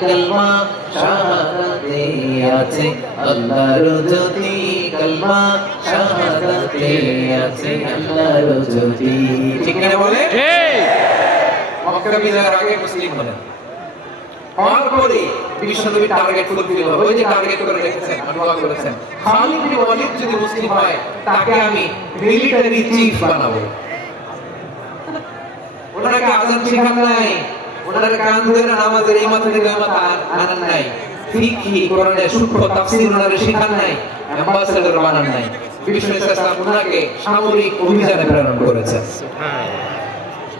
কলমা শাহাদাতে আছে আল্লাহর জ্যোতি কলমা শাহাদাতে আছে আল্লাহর জ্যোতি। ঠিক না বলে? মক্কা বিজয়ের আগে মুসলিম হলেন হওয়ার পরে বিশ্বনবী টার্গেট ফুলফিল হবে। ওই যে টার্গেট করে রেখেছেন দোয়া করেছেন। খালিদ বিন ওয়ালিদ যদি মুসলিম হয় তাকে আমি মিলিটারি চিফ বানাবো। ওনাকে আজান শেখান নাই। ওনার কান ধরে নামাজের এই মাথা থেকে ওই মাথা আনান নাই। ফিকহি কোরআনের সূক্ষ্ম তাফসীর ওনারে শেখান নাই অ্যাম্বাসেডর বানান নাই। বিশ্ব ইসলাম ওনাকে সামরিক অভিযানে প্রেরণ করেছেন।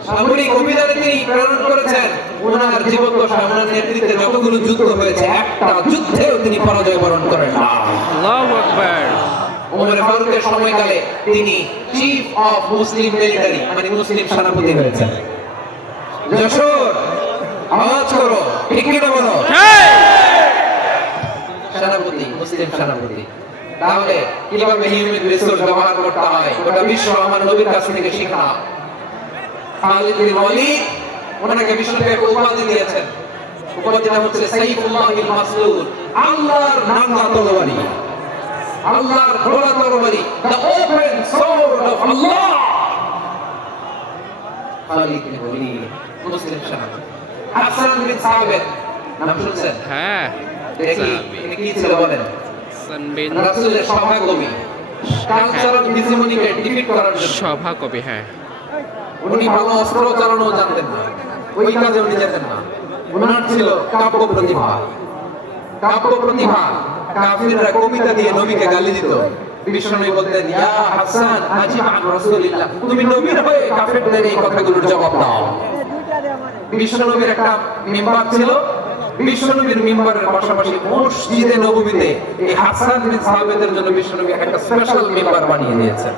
সামরিক অভিযানে তিনি প্রেরণ করেছেন। ওনার জীবন দশা ওনার নেতৃত্বে যতগুলো যুদ্ধ হয়েছে একটা যুদ্ধেও তিনি পরাজয় বরণ করেন না। আল্লাহু আকবার। ওমর ফারুকের সময়কালে তিনি চিফ অফ মুসলিম মিলিটারি মানে মুসলিম সেনাপতি হয়েছেন। যশোর আওয়াজ করো ঠিক কিনা বলো সেনাপতি মুসলিম সেনাপতি তাহলে কীভাবে হিউম্যান রিসোর্স ব্যবহার করতে হয় গোটা বিশ্ব আমার নবীর কাছ থেকে শিখলাম খালিদ বিন ওয়ালিদ ওনাকে বিশ্বনবী উপাধি দিয়েছেন। উপাধিটা হচ্ছে সাইফুল্লাহিল মাসলুল আল্লাহর নাঙ্গা আল্লাহর তরবারি the open sword of Allah Khalid bin Walid Muslim Hasan বিন সাবিত নাম শুনছেন? হ্যাঁ। দেখি কি? ছিল বলেন? সানবিন। রাসূলের সভাকবি। কালচারাল হিজিমনিকে ডিফিট করার জন্য। সভা কবি হ্যাঁ। উনি ভালো অস্ত্র চালানো জানতেন না। ওই কাজে উনি যেতেন না। ওনার ছিল কাব্য প্রতিভা। কাব্য প্রতিভা। কাফিররা কবিতা দিয়ে নবীকে গালি দিত। বিশ্বনবী বলতেন ইয়া হাসান আজিব আন রাসূলিল্লাহ। তুমি নবীর হয়ে কাফিরদের এই কথাগুলোর জবাব দাও। বিশ্বনবীর একটা মিম্বার ছিল। বিশ্বনবীর মিম্বারের পাশাপাশি মসজিদে নববীতে এই হাসান বিন সাহাবেদের জন্য বিশ্বনবী একটা স্পেশাল মিম্বার বানিয়ে দিয়েছেন।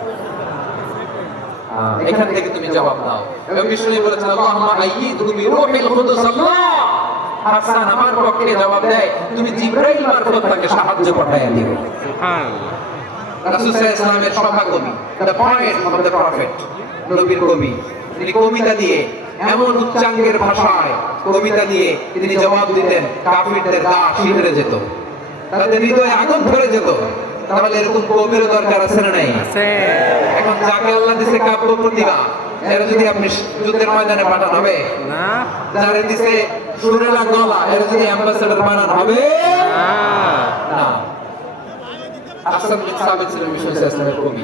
এখান থেকে তুমি জবাব দাও। এবং বিষ্ণু বলেছেন আল্লাহুম্মা আইয়িদহু বিরূহিল কুদুস আল্লাহ। হাসান আমার পক্ষে জবাব দেয় তুমি জিবরাইল মারফত তাকে সাহায্য পাঠাইয়া দিও। সুবহানাল্লাহ। রাসূল সাল্লাল্লাহু আলাইহি ওয়াসাল্লামের সভা কবি the poet of the prophet নবীর কবি তিনি কবিতা দিয়ে এমন উচ্চাঙ্গের ভাষায় কবিতা দিয়ে তিনি জবাব দিতেন কাফিরদের গা শিহরে যেত। তাদের হৃদয়ে আগুন ধরে যেত। তাহলে এরকম কবিরও দরকার আছে না নাই? আছে। এখন যাকে আল্লাহ দিছে কাব্য প্রতিভা এর যদি আপনি যুদ্ধের ময়দানে পাঠান হবে? না। যারে দিছে সুরেলা গলা এর যদি অ্যাম্বাসেডর বানান হবে? না। বিন সাবিত ছিলেন বিশ্ব ইসলামের কবি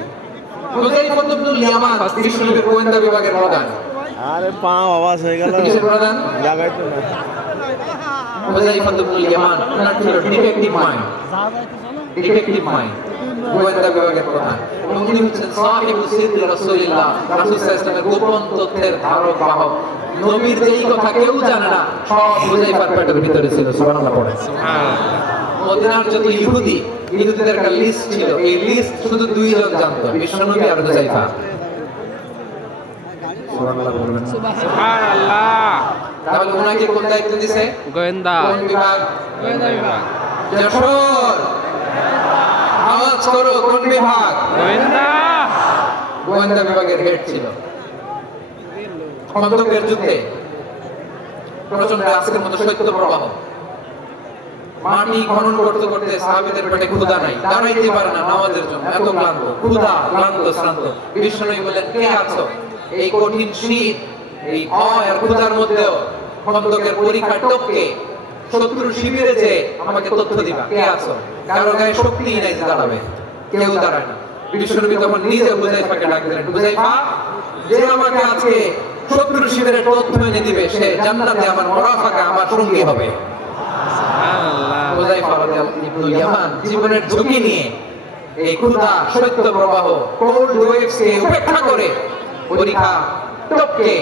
ইয়ামান বিশ্বনবীর গোয়েন্দা বিভাগের প্রধান। আরে পা আওয়াজ হয়ে গেল। প্রধান লাগাইতো না ইবনুল ইয়ামান ওনার ছিল ডিটেকটিভ মাইন্ড ডিটেকটিভ মাইন্ড গোয়েন্দা বিভাগের প্রধান। এবং উনি হচ্ছেন সাহিবু সিদ্দি রাসূলিল্লাহ রাসূল সাল্লাল্লাহু আলাইহি গোপন তথ্যের ধারক বাহক। নবীর যেই কথা কেউ জানে না সব পেটের ভিতরে ছিল সুবহানাল্লাহ পড়ে। মদিনার যত ইহুদি ইহুদিদের একটা লিস্ট ছিল এই লিস্ট শুধু দুই লোক জানতো বিশ্বনবী আর সুবহানাল্লাহ বলবেন। সুবহানাল্লাহ। তাহলে ওনাকে কোন দায়িত্ব দিছে? গোয়েন্দা। বিভাগ? গোয়েন্দা বিভাগ। যশোর। আওয়াজ করো কোন বিভাগ? গোয়েন্দা। গোয়েন্দা বিভাগের হেড ছিল। খন্দকের যুদ্ধে। প্রচণ্ড আজকের মতো শৈত্য প্রবাহ। মাটি খনন করতে করতে সাহাবীদের পেটে ক্ষুধা নাই। দাঁড়াইতে পারে না নামাজের জন্য। এত ক্লান্ত। ক্ষুধা ক্লান্ত শ্রান্ত। বিষ্ণু বললেন কে আছো? এই কঠিন শীত এই ভয় আর ক্ষুধার মধ্যেও খন্দকের পরীক্ষা টপকে শত্রু শিবিরে যে আমাকে তথ্য দিবা কে আছো? কারও গায়ে শক্তি নাই যে দাঁড়াবে। কেউ দাঁড়ায় না। বিশ্বনবী তখন নিজে হুজাইফাকে ডাক দিলেন হুজাইফা যে আমাকে আজকে শত্রু শিবিরের তথ্য এনে দিবে সে জান্নাতে আমার মরাফাকে আমার সঙ্গী হবে। জীবনের ঝুঁকি নিয়ে এই ক্ষুধা শৈত্য প্রবাহ কোল্ড ওয়েভস কে উপেক্ষা করে পরীক্ষা টপকে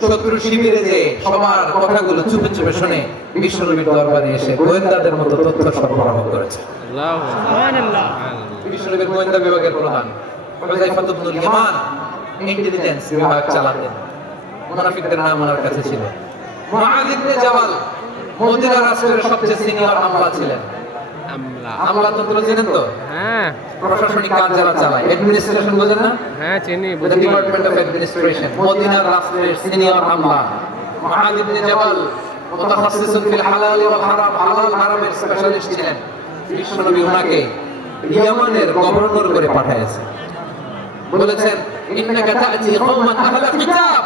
শত্রু শিবিরে যে সবার কথাগুলো চুপে চুপে শুনে বিশ্বনবীর দরবারে এসে গোয়েন্দাদের মতো তথ্য সরবরাহ করেছে। বিশ্বনবীর গোয়েন্দা বিভাগের প্রধান হুজাইফা ইন্টেলিজেন্স বিভাগ চালাতেন। মুনাফিকদের নাম ওনার কাছে ছিল। মুআয জামাল মদিনা রাষ্ট্রের সবচেয়ে সিনিয়র আমলা ছিলেন। আমলা। আমলাতন্ত্র জানেন তো? হ্যাঁ। প্রশাসনিক কাজ যারা চালায়। অ্যাডমিনিস্ট্রেশন বোঝেন না? হ্যাঁ চিনি বুঝি। ডিপার্টমেন্ট অফ অ্যাডমিনিস্ট্রেশন মদিনার রাষ্ট্রের সিনিয়র আমলা। মুআয ইবনে জামাল মুতাখাসসিসুন ফিল হালাল ওয়াল হারাম হালাল হারামের স্পেশালিস্ট ছিলেন। বিশ্বনবী ওনাকে ইয়ামানের গভর্নর করে পাঠিয়েছেন বলেছেন ইন্নাকা তা'তি কওমান আহলা কিতাব।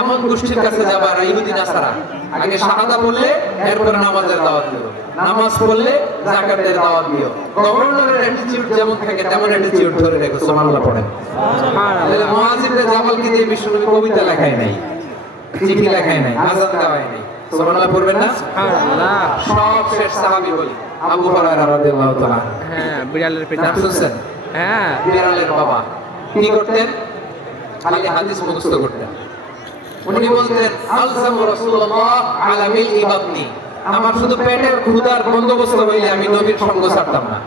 এমন গোষ্ঠীর কাছে যাবা আর ইহুদি নাসারা। আগে শাহাদা বললে এরপরে নামাজের দাওয়াত দিও। নামাজ পড়লে যাকাতের দাওয়াত দিও। গভর্নরের অ্যাটিটিউড যেমন থাকে তেমন অ্যাটিটিউড ধরে রেখো সুবহানাল্লাহ পড়েন তাহলে মুআজিবরে জামালকে দিয়ে বিশ্বনবী কবিতা লেখায় নাই চিঠি লেখায় নাই আজান দেওয়ায় নাই। সুবহানাল্লাহ পড়বেন না? সুবহানাল্লাহ সব শেষ সাহাবী বলি। আবু হুরায়রা রাদিয়াল্লাহু তাআলা। হ্যাঁ বিড়ালের নাম শুনছেন? হ্যাঁ। বিড়ালের বাবা। কি করতেন? খালি হাদিস মুখস্থ করতেন। উনি বলতেন আলসামু রাসূলুল্লাহ আলা মিলই বাতনি। আমার শুধু পেটের ক্ষুধার বন্দোবস্ত হইলে আমি নবীর সঙ্গ ছাড়তাম না।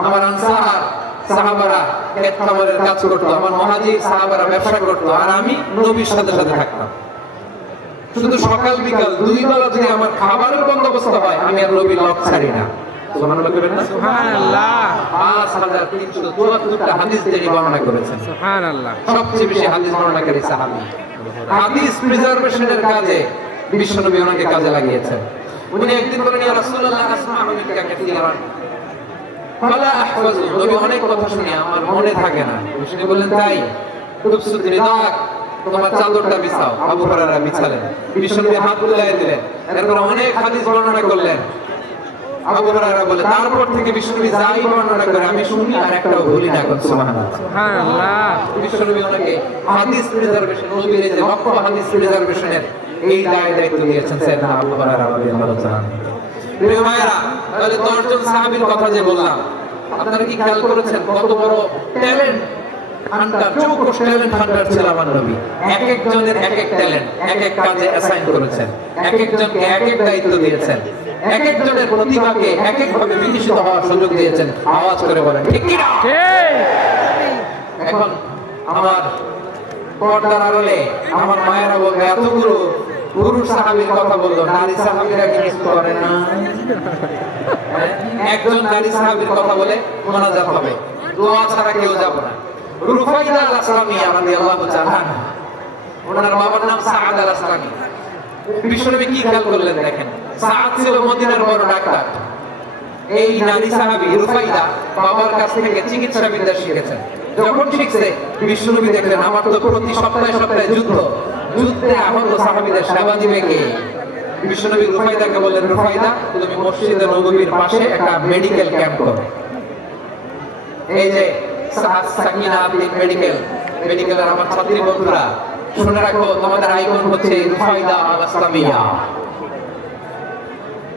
আমার আনসার সাহাবারা ক্ষেত খামারের কাজ করতো আমার মহাজির সাহাবারা ব্যবসা করতো আর আমি নবীর সাথে সাথে থাকতাম। শুধু সকাল বিকাল দুই বেলা যদি আমার খাবারের বন্দোবস্ত হয় আমি আর নবীর লক ছাড়ি না। সবচেয়ে বেশি হাদিস বর্ণনাকারী সাহাবী। হাদিস প্রিজার্ভেশনের কাজে বিশ্বনবী ওনাকে কাজে লাগিয়েছেন। উনি একদিন বলেন, ইয়া রাসূলুল্লাহ, আসমা'ু মিনকা কাসীরান ফালা আহফাজু। নবী অনেক কথা শুনি, আমার মনে থাকে না। বিষ্ণু বললেন, তাই খুব সুন্দর দাগ তোমার চাদরটা বিছাও। আবু হুরায়রা বিছালেন। বিশ্বনবী হাত বুলায় দিলেন। এরপর অনেক হাদিস বর্ণনা করলেন। আবু হুরায়রা বলে তারপর থেকে বিশ্বনবী যাই বর্ণনা করে আমি শুনি আর একটাও ভুলি না এখন সুবহানাল্লাহ। সুবহানাল্লাহ। বিশ্বনবী ওনাকে হাদিস প্রিজার্ভেশন নবীর যে লক্ষ হাদিস প্রিজার্ভেশনের এই দায় দায়িত্ব দিয়েছেন সাইয়েদনা আবু হুরায়রা রাদিয়াল্লাহু তাআলা প্রিয় ভাইরা তাহলে দশজন সাহাবীর কথা যে বললাম আপনারা কি খেয়াল করেছেন কত বড় ট্যালেন্ট হান্টার চৌকস ট্যালেন্ট হান্টার ছিল আমার নবী। এক একজনের এক এক ট্যালেন্ট এক এক কাজে অ্যাসাইন করেছেন। এক একজনকে এক এক দায়িত্ব দিয়েছেন। এক একজনের প্রতিভাকে এক এক ভাবে বিকশিত হওয়ার সুযোগ দিয়েছেন। আওয়াজ করে বলেন ঠিক কি না এখন আমার পর্দার আড়ালে আমার মায়েরা বলবে এতগুলো পুরুষ সাহাবীর কথা বলল নারী সাহাবীরা কিছু করে না? হ্যাঁ? একজন নারী সাহাবীর কথা বলে মোনাজাত হবে। দোয়া ছাড়া কেউ যাব না। রুফাইদা আল আসলামিয়া রাদিয়াল্লাহু তাআলা। ওনার বাবার নাম সাআদ আল আসলামি বিশ্বনবী কি খেয়াল করলেন দেখেন? সাআদ ছিল মদিনার বড় ডাক্তার। এই নারী সাহাবী রুফাইদা বাবার কাছ থেকে চিকিৎসা বিদ্যা শিখেছেন। যখন শিখছে বিশ্বনবী দেখলেন, আমার তো প্রতি সপ্তাহে সপ্তাহে যুদ্ধ। যুদ্ধে আহত সাহাবীদের সেবা দিবে কে? বিশ্বনবী রুফাইদাকে বললেন রুফাইদা তুমি মসজিদে নববীর পাশে একটা মেডিকেল ক্যাম্প করো। এই যে সাকিনা আব্দিন মেডিকেল, মেডিকেলের আমার ছাত্রী বন্ধুরা, শুনে রাখো, তোমাদের আইকন হচ্ছে রুফাইদা আল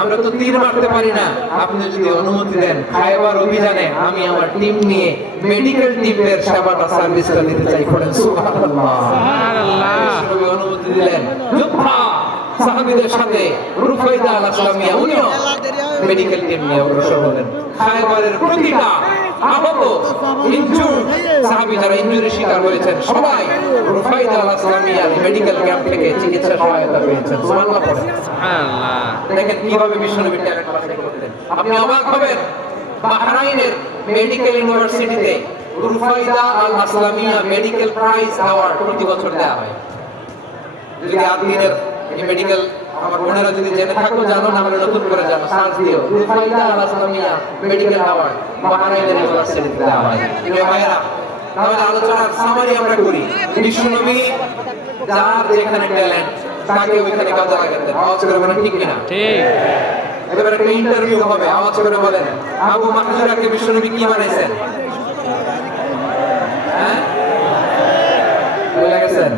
আমরা তো তীর মারতে পারি না। আপনি যদি অনুমতি দেন খাইবার অভিযানে আমি আমার টিম নিয়ে মেডিকেল টিমের সেবাটা সার্ভিসটা দিতে চাই করেন। সুবহানাল্লাহ। সুবহানাল্লাহ। অনুমতি দিলেন যোদ্ধা সাহাবীদের সাথে রুফাইদা আল আসলামিয়া উনিও মেডিকেল টিম নিয়ে অগ্রসর হলেন। খায়বারের প্রতিটা আহত ইনজুর সাহাবী যারা ইনজুরি শিকার হয়েছেন সবাই রুফাইদা আল আসলামিয়ার মেডিকেল ক্যাম্প থেকে চিকিৎসা সহায়তা পেয়েছেন। সুবহানাল্লাহ সুবহানাল্লাহ। দেখেন কীভাবে বিশ্বনবী ট্যালেন্ট করতেন আপনি অবাক হবেন বাহরাইনের মেডিকেল ইউনিভার্সিটিতে Rufaida Al Aslamia medical prize award প্রতি বছর দেওয়া হয়। যদি আদিনের এই মেডিকেল আমার বোনেরা যদি জেনে থাকো জানো না আমরা নতুন করে জানো সার্চ দিও। Rufaida Al Aslamia medical award বাহরাইনের ইউনিভার্সিটিতে দেওয়া হয়। প্রিয় ভাইয়েরা তাহলে আলোচনার সামারি আমরা করি। বিশ্বনবী যার যেখানে ট্যালেন্ট তাকে ওইখানে কাজে লাগাতেন আওয়াজ করে বলেন ঠিক কিনা? ঠিক। এবার একটা ইন্টারভিউ হবে আওয়াজ করে বলেন আবু মাহজুরাকে বিশ্বনবী কি বানাইছেন হ্যাঁ ভুলে গেছেন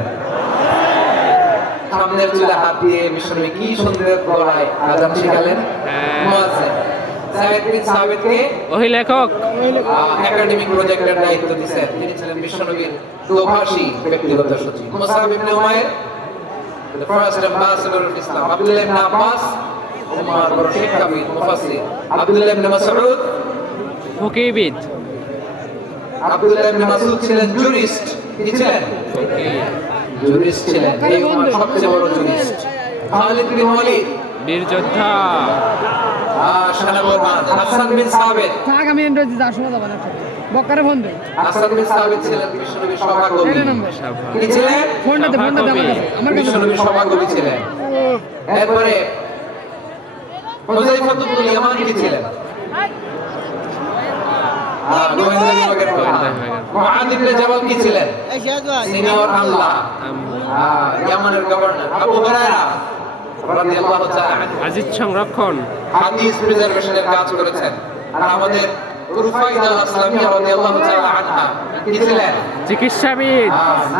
সামনের চুলে হাত দিয়ে বিশ্বনবী কি সুন্দর গলায় আজান শিখালেন? হ্যাঁ। মুয়াজ্জিন বিন সাবিতকে ওই লেখক। একাডেমিক প্রজেক্টের দায়িত্ব দিয়েছেন তিনি ছিলেন বিশ্বনবীর দোভাষী ব্যক্তিগত সচিব। মুসাব ইবনে Umair the first ambassador of Islam Abdullah ইবনে আব্বাস উমর বড় শিক্ষাবিদ মুফাসসির। আব্দুল্লাহ ইবনে মাসউদ ফকিবিদ আব্দুল্লাহ ইবনে মাসউদ ছিলেন জুরিস্ট কি ছিলেন? জুরিস্ট ছিলেন এই উম্মার সবচেয়ে বড় জুরিস্ট। খালিদ বিন ওয়ালিদ। বীর যোদ্ধা। হাসান বিন সাবিত থাক আমি এন্ড্রয়েড যার সময় যাবেন একসাথে বক্কারে ফোন দে হাসান বিন সাবিত ছিলেন বিশ্বনবীর সভাকবি কি ছিলেন? ফোনটা দে ফোনটা দে আমার কাছে বিশ্বনবীর সভাকবি ছিলেন। এরপরে হুযাইফাতু বিন ইয়ামান কি ছিলেন আহ, গোয়েন্দা বিভাগের প্রধান মুআদ ইবনে জাবাল কি ছিলেন সিনিয়র আল্লাহ ইয়ামানের গভর্নর আবু হুরায়রা রাদিয়াল্লাহু তাআলা আজিজ সংরক্ষণ। হাদিস প্রিজার্ভেশনের কাজ করেছেন। আর আমাদের রুফাইদা আসলামিয়া রাদিয়াল্লাহু তাআলা আনহা কি ছিলেন? চিকিৎসাবিদ।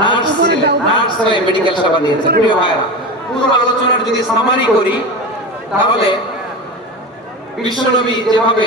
নার্স ছিলেন। নার্স হয়ে মেডিকেল সেবা দিয়েছেন। প্রিয় ভাইরা পুরো আলোচনার যদি সামারি করি তাহলে বিশ্বনবী যেভাবে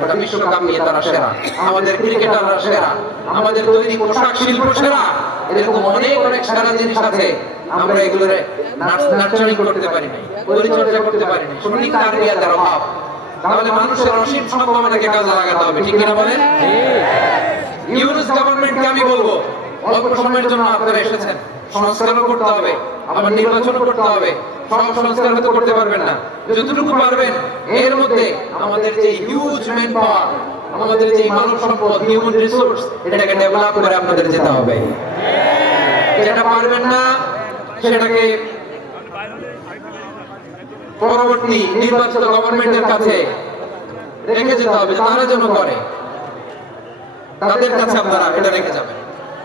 গোটা বিশ্বকাপ নিয়ে তারা সেরা। আমাদের ক্রিকেটাররা সেরা। আমাদের তৈরি পোশাক শিল্প সেরা। এরকম অনেক অনেক সেরা জিনিস আছে। আমরা এগুলোর নার্চারিং করতে পারি নাই পরিচর্যা করতে পারি নাই। সঠিক তারবিয়াতের অভাব তাহলে মানুষের অসীম সম্ভাবনাকে কাজে লাগাতে হবে। ঠিক কিনা বলেন? ইউনুস গভর্নমেন্টকে আমি বলব অল্প সময়ের জন্য আপনারা এসেছেন। সংস্কারও করতে হবে, আবার নির্বাচনও করতে হবে। সব সংস্কার হয়তো করতে পারবেন না। যতটুকু পারবেন, এর মধ্যে আমাদের যে হিউজ ম্যান পাওয়ার আমাদের যে মানব সম্পদ হিউম্যান রিসোর্স এটাকে ডেভেলপ করে আপনাদের যেতে হবে। যেটা পারবেন না, সেটাকে পরবর্তী নির্বাচিত গভর্নমেন্টের কাছে রেখে যেতে হবে, তারা যেন করে, তাদের কাছে আপনারা এটা রেখে যাবেন।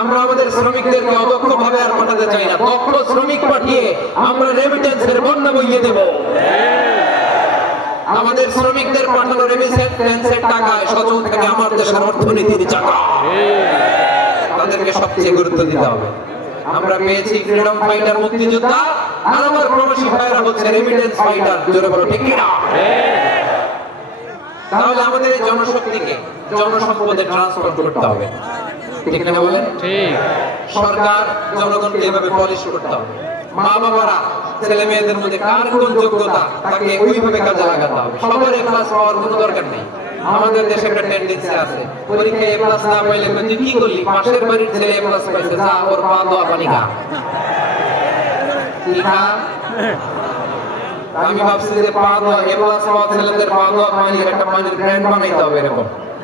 আমরা আমাদের শ্রমিকদেরকে অদক্ষ ভাবে আর পাঠাতে চাই না। দক্ষ শ্রমিক পাঠিয়ে আমরা রেমিটেন্সের বন্যা বইয়ে দেব। আমাদের শ্রমিকদের পাঠানো রেমিটেন্সের টাকায় সচল থাকে আমার দেশের অর্থনীতির চাকা। তাদেরকে সবচেয়ে গুরুত্ব দিতে হবে। আমরা পেয়েছি ফ্রিডম ফাইটার মুক্তিযোদ্ধা, আর আমার প্রবাসী ভাইরা হচ্ছে রেমিটেন্স ফাইটার জোরে বলো, ঠিক কিনা? তাহলে আমাদের এই জনশক্তিকে, জনসম্পদে ট্রান্সফার করতে হবে। ঠিক না বলেন? ঠিক। সরকার জনগণকে এভাবে পলিশ করতে হবে। মা বাবারা ছেলে মেয়েদের মধ্যে কার কোন যোগ্যতা তাকে ওইভাবে কাজে লাগাতে হবে। সবার এ ক্লাস পাওয়ার কোনো দরকার নেই। আমাদের দেশে একটা টেন্ডেন্সি আছে। পরীক্ষায় এ প্লাস না পাইলে তুই কি করলি? পাশের বাড়ির ছেলে এ প্লাস পাইছে যা ওর পা দোয়া পানি খা। খা? আমি ভাবছি যে পা দোয়া এ প্লাস পাওয়া ছেলেদের পা দোয়া পানি একটা পানির ব্র্যান্ড বানাইতে হবে এরকম।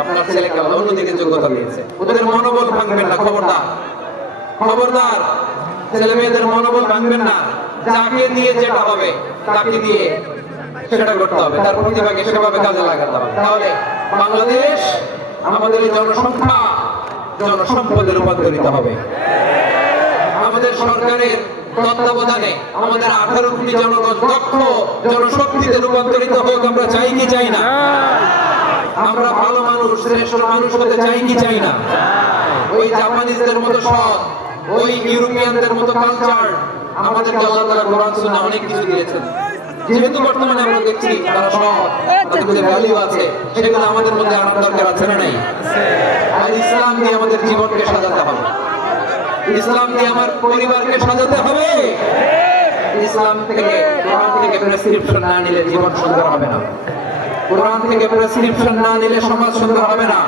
আপনার ছেলেকে আল্লাহ অন্যদিকে যোগ্যতা দিয়েছে। ওদের মনোবল ভাঙবেন না, খবরদার। খবরদার, ছেলে মেয়েদের মনোবল ভাঙবেন না। যাকে দিয়ে যেটা হবে, তাকে দিয়ে সেটা করতে হবে। তার প্রতিভাকে সেভাবে কাজে লাগাতে হবে। তাহলে বাংলাদেশ আমাদের জনসংখ্যা জনসম্পদে রূপান্তরিত হবে। আমাদের সরকারের তত্ত্বাবধানে আমাদের আঠারো কোটি জনগণ দক্ষ জনশক্তিতে রূপান্তরিত হোক, আমরা চাই কি চাই না? আমরা ভালো মানুষ, শ্রেষ্ঠ মানুষ হতে চাই কি চাই না? ওই জাপানিজদের মতো সৎ, ওই ইউরোপিয়ানদের মতো কালচার আমাদেরকে আল্লাহ তাআলা কোরআন, সুন্নাহ অনেক কিছু দিয়েছেন। যেহেতু বর্তমানে আমরা দেখছি তারা সৎ, তাদের মধ্যে ভ্যালু আছে, সেগুলো আমাদের মধ্যে আনার দরকার আছে না নাই? আর ইসলাম দিয়ে আমাদের জীবনকে সাজাতে হবে। ইসলাম দিয়ে আমার পরিবারকে সাজাতে হবে। ইসলাম থেকে কোরআন থেকে প্রেসক্রিপশন না নিলে জীবন সুন্দর হবে না। কোরআন থেকে প্রেসক্রিপশন না নিলে সমাজ সুন্দর হবে না।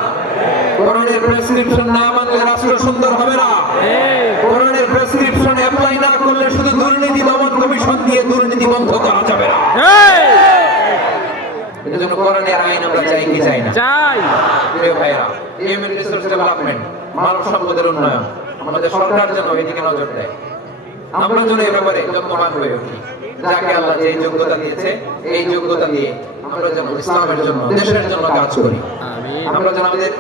কোরআনের প্রেসক্রিপশন না মানলে রাষ্ট্র সুন্দর হবে না। কোরআনের প্রেসক্রিপশন অ্যাপ্লাই না করলে শুধু দুর্নীতি দমন কমিশন দিয়ে দুর্নীতি বন্ধ করা যাবে না। এর কোরআনের আইন আমরা চাই কি চাই না? চাই। প্রিয় ভাইরা হিউম্যান রিসোর্স ডেভেলপমেন্ট মানব সম্পদের উন্নয়ন আমাদের সরকার যেন এদিকে নজর দেয়। আমরা যেন এ ব্যাপারে যত্নবান হয়ে উঠি। যাকে আল্লাহ যে যোগ্যতা দিয়েছে এই যোগ্যতা দিয়ে আমরা যেন ইসলামের জন্য দেশের জন্য কাজ করি। আমরা যেন আমাদের